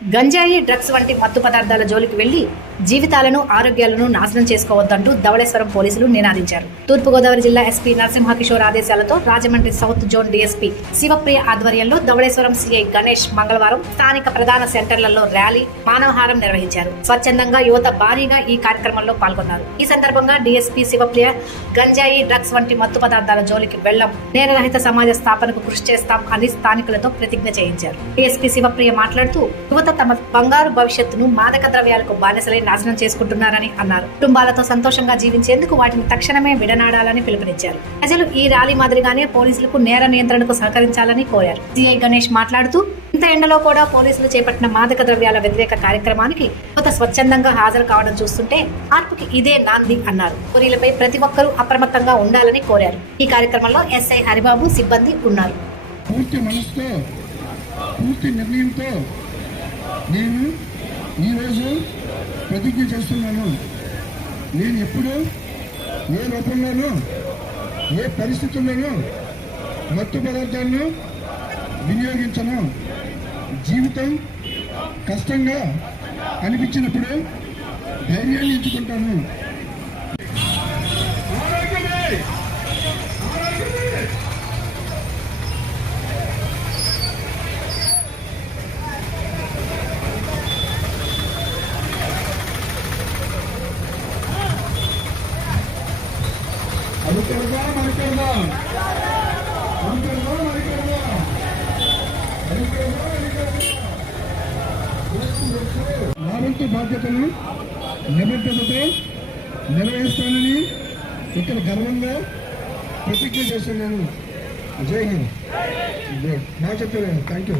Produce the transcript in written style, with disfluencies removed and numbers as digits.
గంజాయి, డ్రగ్స్ వంటి మత్తు పదార్థాల జోలికి వెళ్లి జీవితాలను, ఆరోగ్యాలను నాశనం చేసుకోవద్దంటూ ధవళేశ్వరం పోలీసులు నినాదించారు. తూర్పుగోదావరి జిల్లా ఎస్పీ నరసింహకిషోర్ ఆదేశాలతో Rajahmundry south zone DSP Shivapriya ఆధ్వర్యంలో ధవళేశ్వరం సీఐ గణేష్ మంగళవారం స్థానిక ప్రధాన సెంటర్లలో ర్యాలీ, మానవహారం నిర్వహించారు. స్వచ్ఛందంగా యువత భారీగా ఈ కార్యక్రమంలో పాల్గొన్నారు. ఈ సందర్భంగా డీఎస్పీ శివప్రియ గంజాయి, డ్రగ్స్ వంటి మత్తు పదార్థాల జోలికి వెళ్లం, నేరరహిత సమాజ స్థాపనకు కృషి చేస్తాం అని స్థానికులతో ప్రతిజ్ఞ చేయించారు. డీఎస్పీ శివప్రియ మాట్లాడుతూ యువత తమ బంగారు భవిష్యత్తును మాదక ద్రవ్యాలకు బానిసలై నాశనం చేసుకుంటున్నారని అన్నారు. కుటుంబాలతో సంతోషంగా జీవించేందుకు వాటిని తక్షణమే విడనాడాలని పిలుపునిచ్చారు. ప్రజలు ఈ ర్యాలీ మాదిరిగానే పోలీసులకు నేర నియంత్రణకు సహకరించాలని కోరారు. సిఐ గణేష్ మాట్లాడుతూ ఇంత ఎండలో కూడా పోలీసులు చేపట్టిన మాదక ద్రవ్యాల వ్యతిరేక కార్యక్రమానికి యువత స్వచ్ఛందంగా హాజరు కావడం చూస్తుంటే మార్పుకి ఇదే నాంది అన్నారు. పోలీసులపై ప్రతి ఒక్కరూ అప్రమత్తంగా ఉండాలని కోరారు. ఈ కార్యక్రమంలో ఎస్ఐ హరిబాబు, సిబ్బంది ఉన్నారు. నేను ఈరోజు ప్రతిజ్ఞ చేస్తున్నాను. నేను ఎప్పుడు ఏ రూపంలోనూ, ఏ పరిస్థితుల్లోనూ మత్తు పదార్థాలను వినియోగించను. జీవితం కష్టంగా అనిపించినప్పుడు ధైర్యాన్ని ఎంచుకుంటాను. నా వంతు బాధ్యతను నిబద్ధతతో నిర్వహిస్తానని ఇక్కడ గర్వంగా ప్రతిజ్ఞ చేస్తున్నాను. జై హింద్. బాగా చెప్పారు. Thank you.